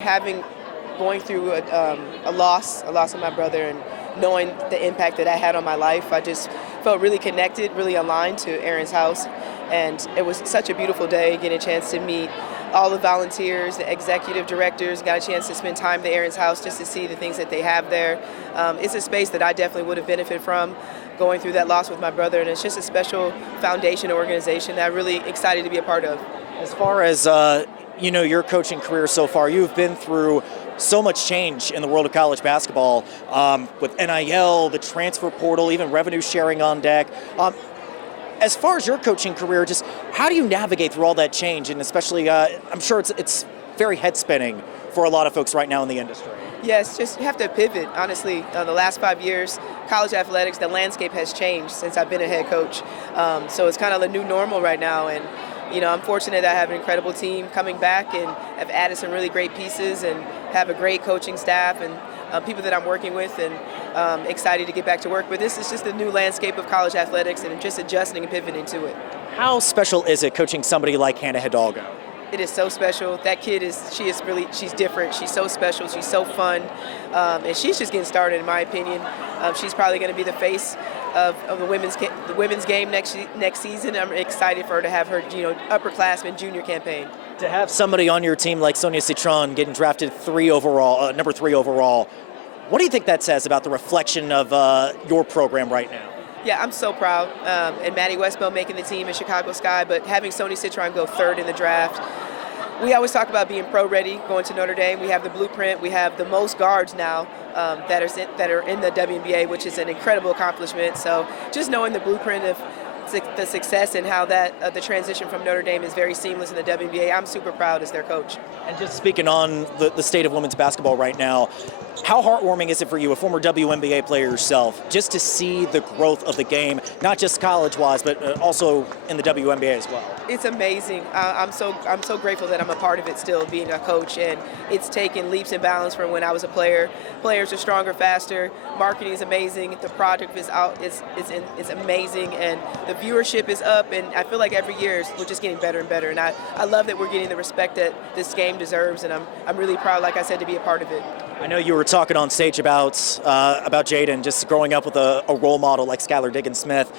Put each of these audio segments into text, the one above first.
Going through a loss of my brother, and knowing the impact that had on my life, I just felt really connected, really aligned to Aaron's house. And it was such a beautiful day, getting a chance to meet all the volunteers, the executive directors, got a chance to spend time at Aaron's house just to see the things that they have there. It's a space that I definitely would have benefited from going through that loss with my brother, and it's just a special foundation organization that I'm really excited to be a part of. As far as your coaching career so far, you've been through so much change in the world of college basketball, with NIL, the transfer portal, even revenue sharing on deck. As far as your coaching career, just how do you navigate through all that change? And especially, I'm sure it's very head spinning for a lot of folks right now in the industry. Yes, just you have to pivot, honestly. The last 5 years, college athletics, the landscape has changed since I've been a head coach. So it's kind of the new normal right now. And I'm fortunate that I have an incredible team coming back and have added some really great pieces and have a great coaching staff and people that I'm working with, and excited to get back to work. But this is just the new landscape of college athletics, and just adjusting and pivoting to it. How special is it coaching somebody like Hannah Hidalgo? It is so special. That kid she's different. She's so special. She's so fun. And she's just getting started, in my opinion. She's probably going to be the face of the women's game next season. I'm excited for her to have her upperclassmen junior campaign. To have somebody on your team like Sonia Citron getting drafted number 3 overall, what do you think that says about the reflection of your program right now? Yeah, I'm so proud. And Maddie Westbell making the team in Chicago Sky, but having Sonia Citron go 3rd in the draft. We always talk about being pro-ready, going to Notre Dame. We have the blueprint. We have the most guards now that are in the WNBA, which is an incredible accomplishment. So just knowing the blueprint of the success and how that the transition from Notre Dame is very seamless in the WNBA, I'm super proud as their coach. And just speaking on the state of women's basketball right now, how heartwarming is it for you, a former WNBA player yourself, just to see the growth of the game, not just college-wise, but also in the WNBA as well? It's amazing. I'm so grateful that I'm a part of it still, being a coach, and it's taken leaps and bounds from when I was a player. Players are stronger, faster. Marketing is amazing. The product is out. It's amazing, and the viewership is up. And I feel like every year we're just getting better and better. And I love that we're getting the respect that this game deserves. And I'm really proud, like I said, to be a part of it. I know you were talking on stage about Jaden just growing up with a role model like Skylar Diggins-Smith.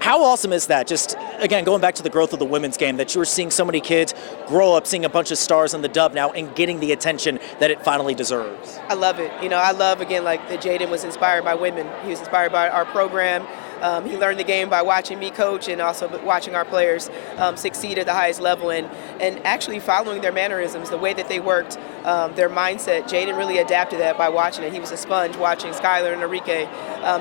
How awesome is that? Just, again, going back to the growth of the women's game, that you're seeing so many kids grow up, seeing a bunch of stars in the dub now and getting the attention that it finally deserves. I love it. I love, again, like that Jaden was inspired by women. He was inspired by our program. He learned the game by watching me coach and also watching our players succeed at the highest level and actually following their mannerisms, the way that they worked, their mindset. Jaden really adapted that by watching it. He was a sponge watching Skylar and Enrique.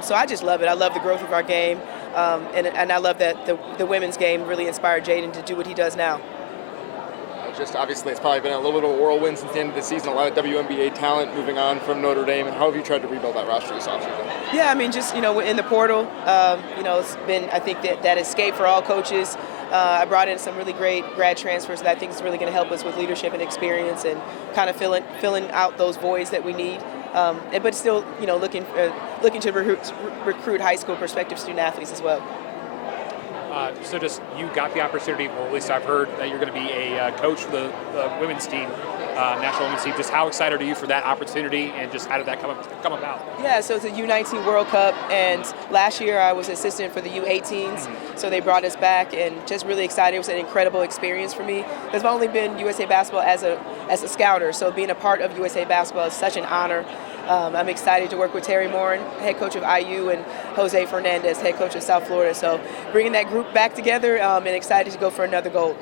So I just love it. I love the growth of our game, and I love that the women's game really inspired Jaden to do what he does now. Just obviously, it's probably been a little bit of a whirlwind since the end of the season. A lot of WNBA talent moving on from Notre Dame. And how have you tried to rebuild that roster this offseason? Yeah, I mean, just in the portal, it's been, I think, that escape for all coaches. I brought in some really great grad transfers that I think is really going to help us with leadership and experience and kind of filling out those voids that we need. But still, looking to recruit high school prospective student athletes as well. So just you got the opportunity, well, at least I've heard that you're going to be a coach for the women's team, national women's team. Just how excited are you for that opportunity, and just how did that come about? Yeah, so it's a U19 World Cup, and last year I was assistant for the U18s, so they brought us back, and just really excited. It was an incredible experience for me. I've only been USA Basketball as a scouter, so being a part of USA Basketball is such an honor. I'm excited to work with Terry Morin, head coach of IU, and Jose Fernandez, head coach of South Florida. So bringing that group back together, and excited to go for another gold.